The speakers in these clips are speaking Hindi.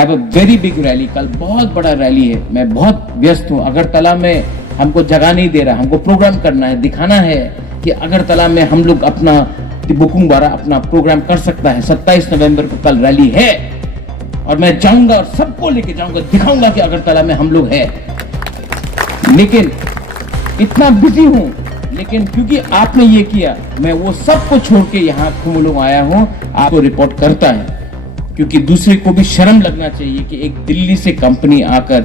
Have a very big rally. कल बहुत बड़ा रैली है, मैं बहुत व्यस्त हूँ। अगरतला में हमको जगह नहीं दे रहा, हमको प्रोग्राम करना है, दिखाना है कि अगरतला में हम लोग अपना बुकिंग द्वारा अपना प्रोग्राम कर सकता है। 27 नवंबर को कल रैली है और मैं जाऊंगा और सबको लेके जाऊंगा, दिखाऊंगा कि अगरतला में हम लोग है। लेकिन इतना बिजी हूं, लेकिन क्योंकि आपने ये किया, मैं वो सबको छोड़ के यहाँ कुमलों आया हूं, आपको रिपोर्ट करता है। क्योंकि दूसरे को भी शर्म लगना चाहिए कि एक दिल्ली से कंपनी आकर,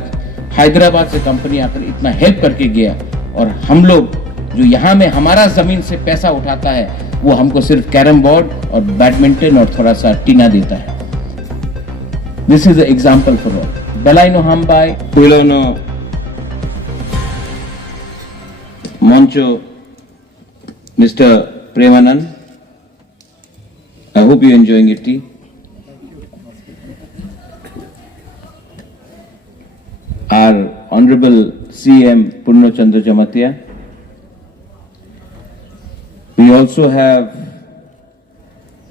हैदराबाद से कंपनी आकर इतना हेल्प करके गया, और हम लोग जो यहाँ में हमारा जमीन से पैसा उठाता है वो हमको सिर्फ कैरम बोर्ड और बैडमिंटन और थोड़ा सा टीना देता है। This is example for all. बेलाइनो हाम्बाई पुलोनो Moncho, Mr. Premanand, I hope you're enjoying your tea. Our Honorable CM Punno Chandra Jamatia. We also have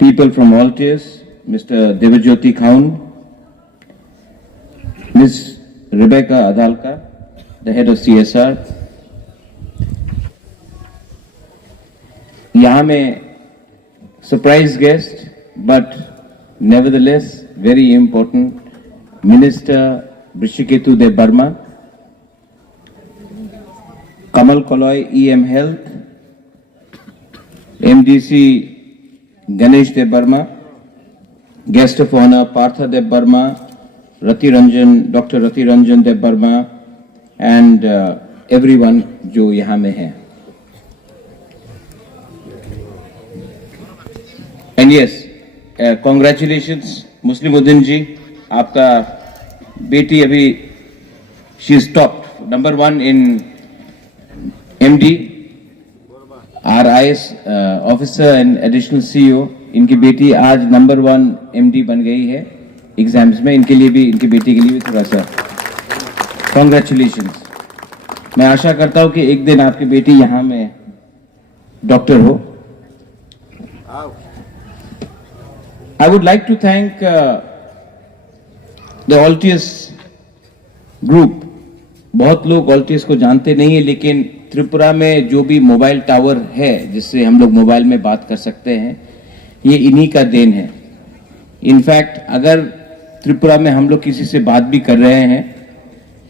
people from Altius, Mr. Devajyoti Khaun, Ms. Rebecca Adalka, the head of CSR. यहाँ में surprise guest but nevertheless very important minister Brishaketu Debbarma, Kamal Kalai EM health, MDC Ganesh Debbarma, guest of honour Partha Debbarma, doctor Rati Ranjan Debbarma and everyone जो यहाँ में है। And yes, congratulations मुस्लिमुद्दीन जी, आपका बेटी अभी she is top number 1 in MD, RIS officer and additional CEO। इनकी बेटी आज नंबर 1 MD बन गई है एग्जाम्स में। इनके लिए भी, इनकी बेटी के लिए भी थोड़ा सा कॉन्ग्रेचुलेशंस। मैं आशा करता हूँ कि एक दिन आपकी बेटी यहाँ में डॉक्टर हो। I would like to thank the Altius group। बहुत लोग Altius को जानते नहीं है, लेकिन त्रिपुरा में जो भी मोबाइल टावर है जिससे हम लोग मोबाइल में बात कर सकते हैं, ये इन्हीं का देन है। इनफैक्ट अगर त्रिपुरा में हम लोग किसी से बात भी कर रहे हैं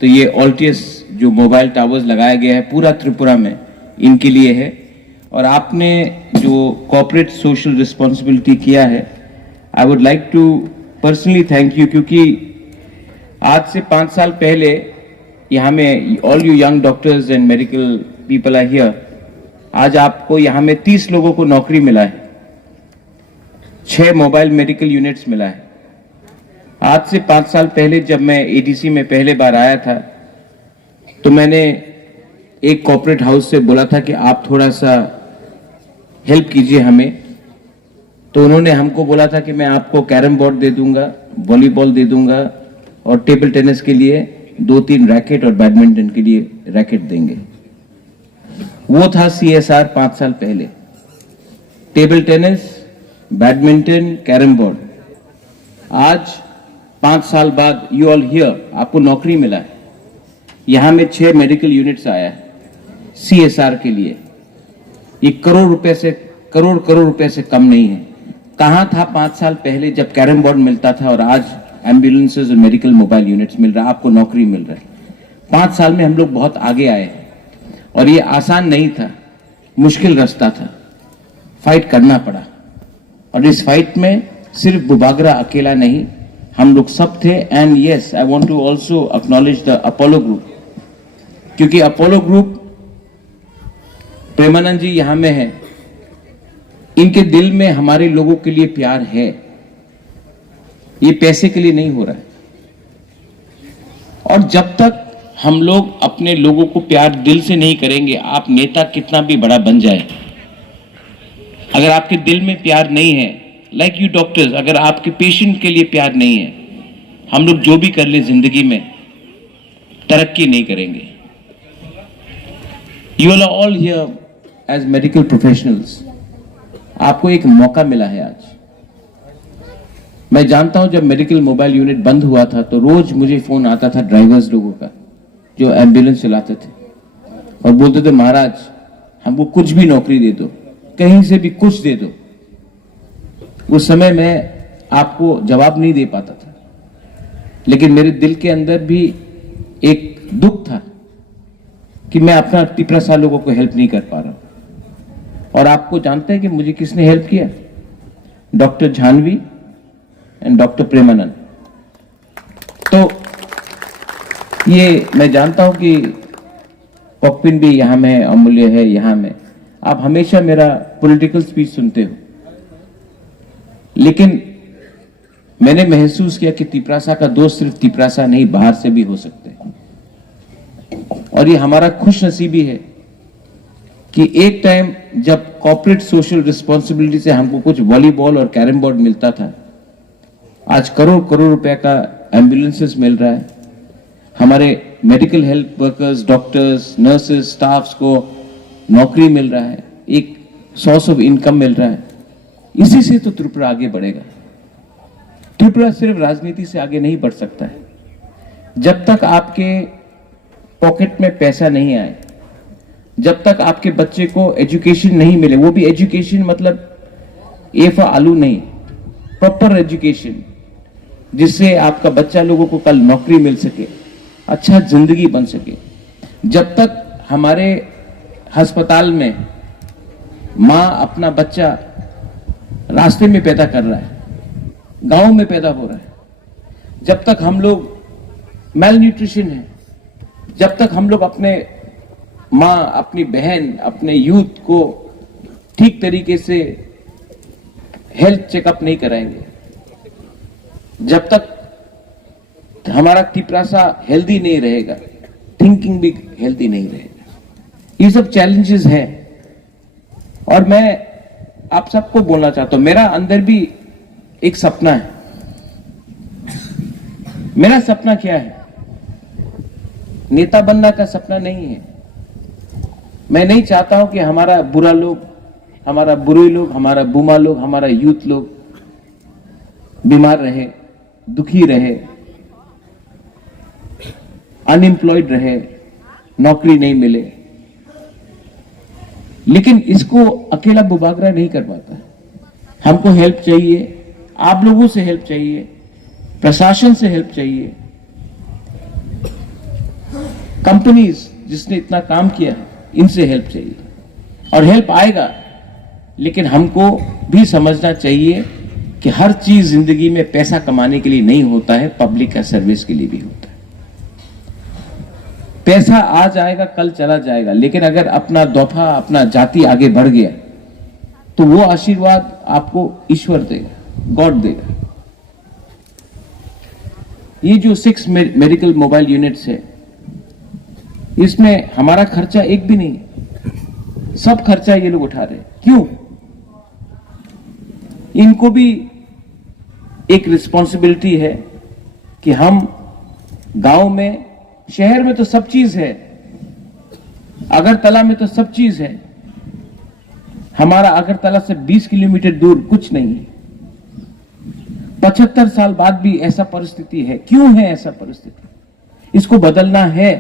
तो ये Altius जो मोबाइल टावर्स लगाया गया है पूरा त्रिपुरा में, इनके लिए है। और आपने जो कॉर्पोरेट सोशल रिस्पॉन्सिबिलिटी किया है, I would like to personally thank you, क्योंकि आज से 5 साल पहले यहाँ में all you young doctors and medical people are here, आज आपको यहाँ में 30 लोगों को नौकरी मिला है, 6 मोबाइल मेडिकल यूनिट्स मिला है। आज से 5 साल पहले जब मैं ADC में पहले बार आया था तो मैंने एक कॉर्पोरेट हाउस से बोला था कि आप थोड़ा सा हेल्प कीजिए हमें, तो उन्होंने हमको बोला था कि मैं आपको कैरम बोर्ड दे दूंगा, वॉलीबॉल दे दूंगा और टेबल टेनिस के लिए 2-3 रैकेट और बैडमिंटन के लिए रैकेट देंगे। वो था CSR 5 साल पहले। Table tennis, badminton, carrom board. आज 5 साल बाद यू ऑल हियर, आपको नौकरी मिला है। यहां में 6 मेडिकल यूनिट्स आया है CSR के लिए। ये करोड़ रुपए से कम नहीं है। कहां था 5 साल पहले जब कैरम बोर्ड मिलता था और आज एम्बुलेंसेज और मेडिकल मोबाइल यूनिट्स मिल रहा है, आपको नौकरी मिल रहा है। 5 साल में हम लोग बहुत आगे आए हैं और ये आसान नहीं था, मुश्किल रास्ता था, फाइट करना पड़ा। और इस फाइट में सिर्फ बुबागरा अकेला नहीं, हम लोग सब थे। And yes, I want to also acknowledge the Apollo group, क्योंकि अपोलो ग्रुप, प्रेमानंद जी यहां में है, इनके दिल में हमारे लोगों के लिए प्यार है। ये पैसे के लिए नहीं हो रहा है। और जब तक हम लोग अपने लोगों को प्यार दिल से नहीं करेंगे, आप नेता कितना भी बड़ा बन जाए, अगर आपके दिल में प्यार नहीं है, लाइक यू डॉक्टर्स, अगर आपके पेशेंट के लिए प्यार नहीं है, हम लोग जो भी कर ले जिंदगी में तरक्की नहीं करेंगे। You are all here as medical professionals. आपको एक मौका मिला है आज। मैं जानता हूं जब मेडिकल मोबाइल यूनिट बंद हुआ था तो रोज मुझे फोन आता था ड्राइवर्स लोगों का जो एम्बुलेंस चलाते थे और बोलते थे महाराज हमको कुछ भी नौकरी दे दो, कहीं से भी कुछ दे दो। उस समय मैं आपको जवाब नहीं दे पाता था, लेकिन मेरे दिल के अंदर भी एक दुख था कि मैं अपना तिपरा लोगों को हेल्प नहीं कर पा रहा हूं। और आपको जानते हैं कि मुझे किसने हेल्प किया? Doctor Jhanvi and doctor Premanand. तो ये मैं जानता हूं कि पॉपिन भी यहां में, अमूल्य है यहां में, आप हमेशा मेरा पॉलिटिकल स्पीच सुनते हो, लेकिन मैंने महसूस किया कि तिपरासा का दोस्त सिर्फ तिपरासा नहीं, बाहर से भी हो सकते हैं। और ये हमारा खुश नसीबी है कि एक टाइम जब कॉर्पोरेट सोशल रिस्पॉन्सिबिलिटी से हमको कुछ वॉलीबॉल और कैरम बोर्ड मिलता था, आज करोड़ करोड़ रुपए का एम्बुलेंसेस मिल रहा है। हमारे medical health workers, doctors, nurses, staffs को नौकरी मिल रहा है, एक सोर्स ऑफ इनकम मिल रहा है। इसी से तो त्रिपुरा आगे बढ़ेगा। त्रिपुरा सिर्फ राजनीति से आगे नहीं बढ़ सकता है। जब तक आपके पॉकेट में पैसा नहीं आए, जब तक आपके बच्चे को एजुकेशन नहीं मिले, वो भी एजुकेशन मतलब ए फॉर आलू नहीं, प्रॉपर एजुकेशन, जिससे आपका बच्चा लोगों को कल नौकरी मिल सके, अच्छा जिंदगी बन सके, जब तक हमारे अस्पताल में मां अपना बच्चा रास्ते में पैदा कर रहा है, गांव में पैदा हो रहा है, जब तक हम लोग मेल न्यूट्रिशन है, जब तक हम लोग अपने मां, अपनी बहन, अपने यूथ को ठीक तरीके से हेल्थ चेकअप नहीं कराएंगे, जब तक हमारा तिपरासा हेल्दी नहीं रहेगा, थिंकिंग भी हेल्दी नहीं रहेगा। ये सब चैलेंजेस हैं। और मैं आप सबको बोलना चाहता हूं, मेरा अंदर भी एक सपना है। मेरा सपना क्या है? नेता बनना का सपना नहीं है। मैं नहीं चाहता हूं कि हमारा बुरा लोग, हमारा बुरे लोग, हमारा बूमा लोग, हमारा यूथ लोग बीमार रहे, दुखी रहे, अनएम्प्लॉयड रहे, नौकरी नहीं मिले। लेकिन इसको अकेला बुबागरा नहीं कर पाता। हमको हेल्प चाहिए, आप लोगों से हेल्प चाहिए, प्रशासन से हेल्प चाहिए, कंपनीज जिसने इतना काम किया है इनसे हेल्प चाहिए। और हेल्प आएगा, लेकिन हमको भी समझना चाहिए कि हर चीज जिंदगी में पैसा कमाने के लिए नहीं होता है, पब्लिक का सर्विस के लिए भी होता है। पैसा आज आएगा, कल चला जाएगा, लेकिन अगर अपना दफा, अपना जाति आगे बढ़ गया तो वो आशीर्वाद आपको ईश्वर देगा, गॉड देगा। ये जो 6 मेडिकल मोबाइल यूनिट्स है, इसमें हमारा खर्चा एक भी नहीं, सब खर्चा ये लोग उठा रहे हैं। क्यों? इनको भी एक रिस्पॉन्सिबिलिटी है कि हम गांव में, शहर में तो सब चीज है, अगरतला में तो सब चीज है, हमारा अगरतला से 20 किलोमीटर दूर कुछ नहीं है। 75 साल बाद भी ऐसा परिस्थिति है। क्यों है ऐसा परिस्थिति? इसको बदलना है।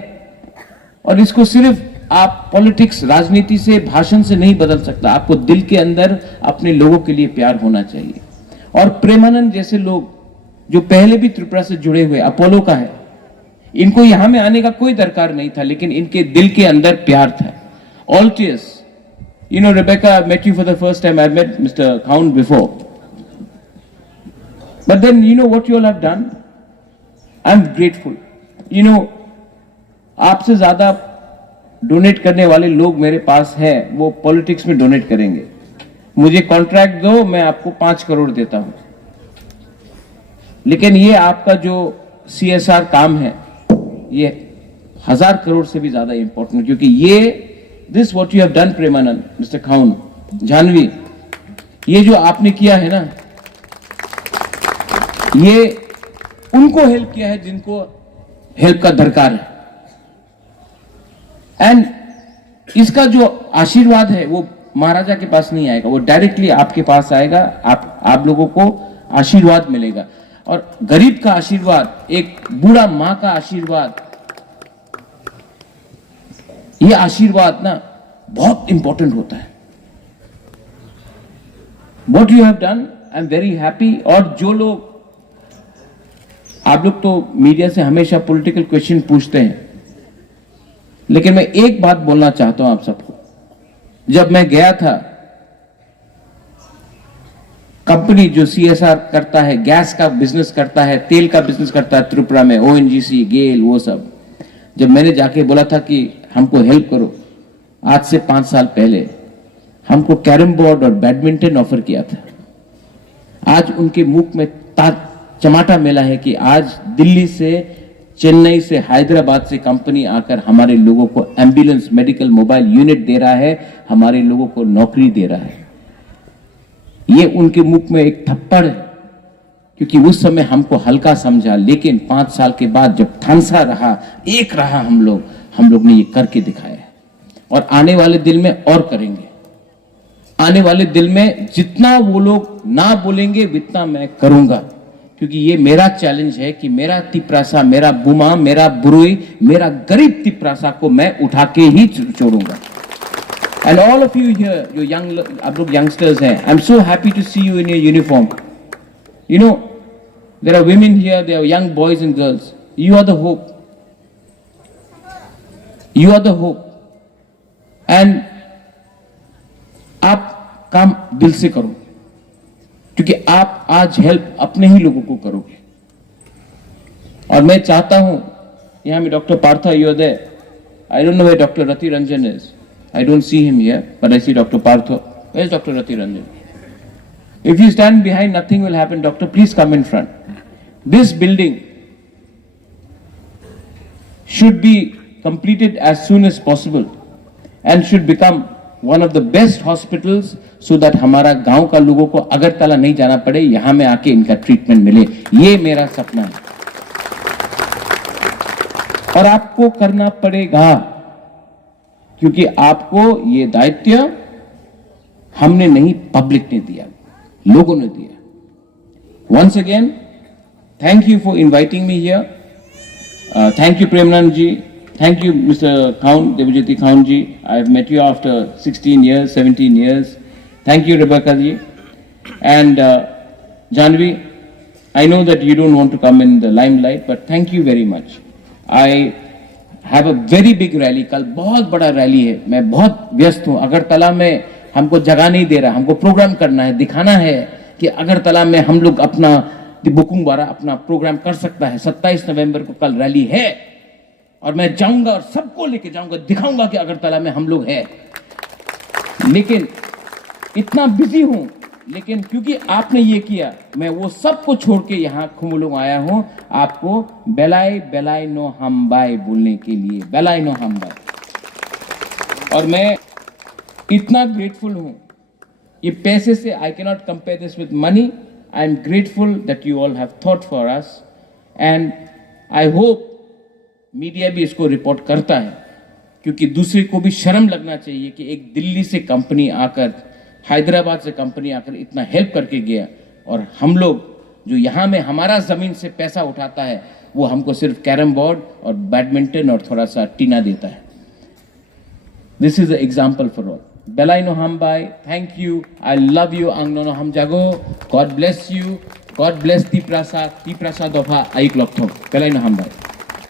और इसको सिर्फ आप पॉलिटिक्स, राजनीति से, भाषण से नहीं बदल सकता। आपको दिल के अंदर अपने लोगों के लिए प्यार होना चाहिए। और प्रेमानंद जैसे लोग जो पहले भी त्रिपुरा से जुड़े हुए, अपोलो का है, इनको यहां में आने का कोई दरकार नहीं था, लेकिन इनके दिल के अंदर प्यार था। Altius, you know, Rebecca, I met you for the first time. I met Mr. Count before. But then, you know what you all have done? I'm grateful. You know, आपसे ज्यादा डोनेट करने वाले लोग मेरे पास हैं, वो पॉलिटिक्स में डोनेट करेंगे। मुझे कॉन्ट्रैक्ट दो, मैं आपको 5 करोड़ देता हूं। लेकिन ये आपका जो CSR काम है, ये 1000 करोड़ से भी ज्यादा इंपॉर्टेंट, क्योंकि ये this what you have done Premanand, mister खाउन, जानवी, ये जो आपने किया है ना, ये उनको हेल्प किया है जिनको हेल्प का दरकार है। एंड इसका जो आशीर्वाद है वो महाराजा के पास नहीं आएगा, वो डायरेक्टली आपके पास आएगा। आप लोगों को आशीर्वाद मिलेगा। और गरीब का आशीर्वाद, एक बूढ़ा मां का आशीर्वाद, ये आशीर्वाद ना बहुत इंपॉर्टेंट होता है। What you have done, I am very happy। और जो लोग, आप लोग तो मीडिया से हमेशा पॉलिटिकल क्वेश्चन पूछते हैं, लेकिन मैं एक बात बोलना चाहता हूं आप सबको। जब मैं गया था, कंपनी जो CSR करता है, गैस का बिजनेस करता है, तेल का बिजनेस करता है त्रिपुरा में, ONGC, गेल, वो सब, जब मैंने जाके बोला था कि हमको हेल्प करो, आज से 5 साल पहले हमको कैरम बोर्ड और बैडमिंटन ऑफर किया था। आज उनके मुख में चमाटा मिला है कि आज दिल्ली से, चेन्नई से, हैदराबाद से कंपनी आकर हमारे लोगों को एम्बुलेंस, मेडिकल मोबाइल यूनिट दे रहा है, हमारे लोगों को नौकरी दे रहा है। ये उनके मुख में एक थप्पड़ है, क्योंकि उस समय हमको हल्का समझा, लेकिन 5 साल के बाद जब ठानसा रहा, एक रहा हम लोग ने ये करके दिखाया है। और आने वाले दिन में और करेंगे। आने वाले दिन में जितना वो लोग ना बोलेंगे उतना मैं करूंगा, क्योंकि ये मेरा चैलेंज है कि मेरा तिपरासा, मेरा बुमा, मेरा बुरुई, मेरा गरीब तिपरासा को मैं उठा के ही छोड़ूंगा। And all of you here, जो यंग, आप लोग यंगस्टर्स हैं, I am so happy to see you in your uniform. You know, there are women here, there are young boys and girls. You are the hope. You are the hope. And आप काम दिल से करो, क्योंकि आप आज हेल्प अपने ही लोगों को करोगे। और मैं चाहता हूं, यहां में doctor Partha, you are there. I don't know where doctor Rati Ranjan is. I don't see him here, but I see doctor Partha. Where is doctor Rati Ranjan? If you stand behind, nothing will happen. Doctor, please come in front. This building should be completed as soon as possible and should become one of the best hospitals so that हमारा गांव का लोगों को अगरतला नहीं जाना पड़े, यहां में आके इनका ट्रीटमेंट मिले। ये मेरा सपना है और आपको करना पड़ेगा, क्योंकि आपको ये दायित्व हमने नहीं, पब्लिक ने दिया, लोगों ने दिया। Once again, thank you for inviting me here. Thank you Premnand ji. Thank you Mr. Khaun, Debojyoti Khaun ji. I have met you after 16 years, 17 years. Thank you Rebecca ji. And Janvi, I know that you don't want to come in the limelight, but thank you very much. I have a very big rally. कल बहुत बड़ा रैली है, मैं बहुत व्यस्त हूँ। अगरतला में हमको जगह नहीं दे रहा, हमको प्रोग्राम करना है, दिखाना है कि अगरतला में हम लोग अपना बुकिंग द्वारा अपना प्रोग्राम कर सकता है। 27 नवंबर को कल रैली है और मैं जाऊंगा और सबको लेके जाऊंगा, दिखाऊंगा कि अगरतला में हम लोग हैं। लेकिन इतना बिजी हूं, लेकिन क्योंकि आपने ये किया, मैं वो सबको छोड़ के यहाँ खुमुलुंग आया हूं, आपको बेलाई बेलाई नो हमबाई बोलने के लिए, बेलाई नो हमबाई। और मैं इतना ग्रेटफुल हूं, ये पैसे से, I can not compare this with money. I am grateful that you all have thought for us and I hope media भी इसको रिपोर्ट करता है, क्योंकि दूसरे को भी शर्म लगना चाहिए कि एक दिल्ली से कंपनी आकर, हैदराबाद से कंपनी आकर इतना हेल्प करके गया, और हम लोग जो यहाँ में हमारा जमीन से पैसा उठाता है, वो हमको सिर्फ कैरम बोर्ड और बैडमिंटन और थोड़ा सा टीना देता है। This is the example for all. Belai no hambai, thank you. I love you. Angno no hamjago. God bless you. God bless Tiprasa. Tiprasa dofa aik lokthom. Belai no hambai.